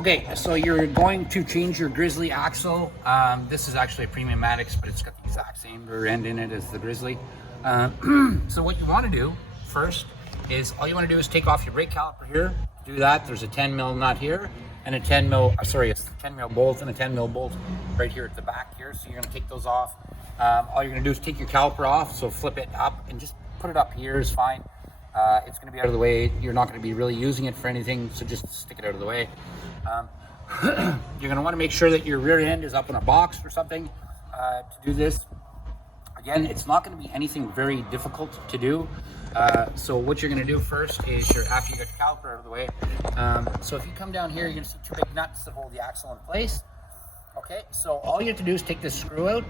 Okay, so you're going to change your Grizzly axle. This is actually a Premium Maddox, but it's got the exact same rear end in it as the Grizzly. So what you want to do first is, all you want to do is take off your brake caliper here. To do that, there's a 10 mil nut here and a 10 mil, sorry, it's a 10 mil bolt and a 10 mil bolt right here at the back here. So you're going to take those off. All you're going to do is take your caliper off, so flip it up and just put it up here is fine. It's going to be out of the way. You're not going to be really using it for anything, so just stick it out of the way. You're going to want to make sure that your rear end is up in a box or something to do this. Again, it's not going to be anything very difficult to do. So what you're going to do first is, after you get your caliper out of the way, so if you come down here, you're going to see two big nuts that hold the axle in place. Okay, so all you have to do is take this screw out.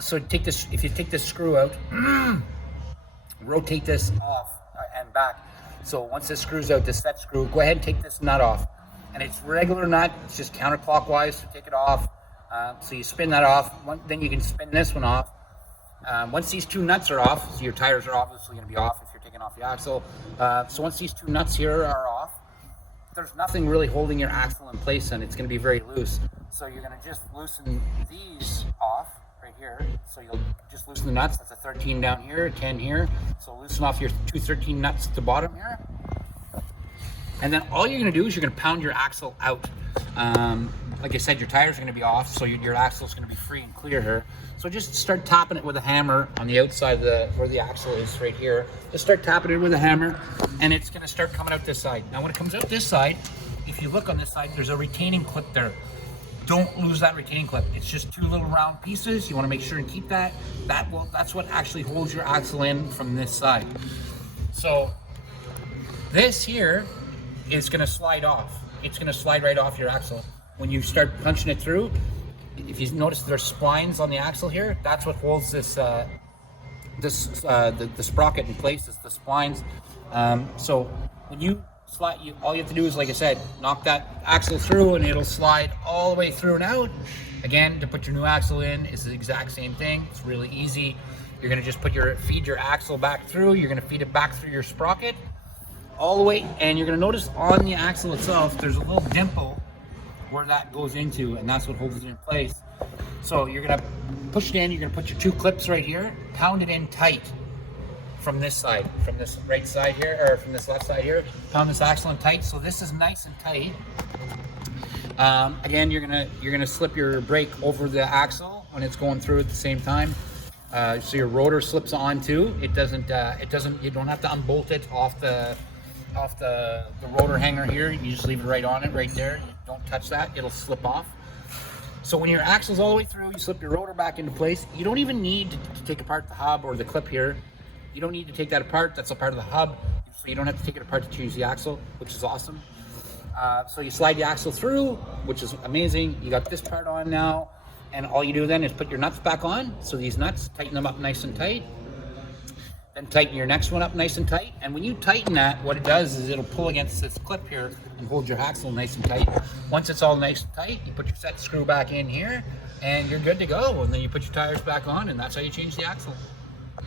So take this, if you take this screw out, rotate this off and back. So once this screws out, this set screw, go ahead and take this nut off. And it's regular nut, it's just counterclockwise, so take it off. So you spin that off, then you can spin this one off. Once these two nuts are off, so your tires are obviously going to be off if you're taking off the axle. So once these two nuts here are off, there's nothing really holding your axle in place, and it's going to be very loose. So you're going to just loosen these off right here. So you'll just loosen the nuts. That's a 13 down here, 10 here. So loosen off your two 13 nuts at the bottom here. And then all you're going to do is you're going to pound your axle out. Like I said, your tires are going to be off, so your axle is going to be free and clear here. So just start tapping it with a hammer on the outside of where the axle is right here. Just start tapping it with a hammer, and it's going to start coming out this side. Now when it comes out this side, if you look on this side, there's a retaining clip there. Don't lose that retaining clip. It's just two little round pieces. You want to make sure and keep that. That's what actually holds your axle in from this side. So this here is going to slide off. It's going to slide right off your axle. When you start punching it through, if you notice there's splines on the axle here, that's what holds this the sprocket in place, is the splines. So when you slide, all you have to do is, like I said, knock that axle through and it'll slide all the way through and out. Again, to put your new axle in, it's the exact same thing. It's really easy. You're going to just feed your axle back through. You're going to feed it back through your sprocket all the way, and you're going to notice on the axle itself there's a little dimple where that goes into, and that's what holds it in place. So you're going to push it in. You're going to put your two clips right here, pound it in tight from this side, from this right side here, or from this left side here. Pound this axle in tight, so this is nice and tight. Again, you're gonna slip your brake over the axle when it's going through at the same time, so your rotor slips on too. It doesn't. You don't have to unbolt it off the rotor hanger here. You just leave it right on it, right there. You don't touch that; it'll slip off. So when your axle's all the way through, you slip your rotor back into place. You don't even need to take apart the hub or the clip here. You don't need to take that apart. That's a part of the hub, so you don't have to take it apart to change the axle, which is awesome. So you slide the axle through, which is amazing. You got this part on now, and all you do then is put your nuts back on. So these nuts, tighten them up nice and tight. Then tighten your next one up nice and tight. And when you tighten that, what it does is it'll pull against this clip here and hold your axle nice and tight. Once it's all nice and tight, you put your set screw back in here, and you're good to go. And then you put your tires back on, and that's how you change the axle.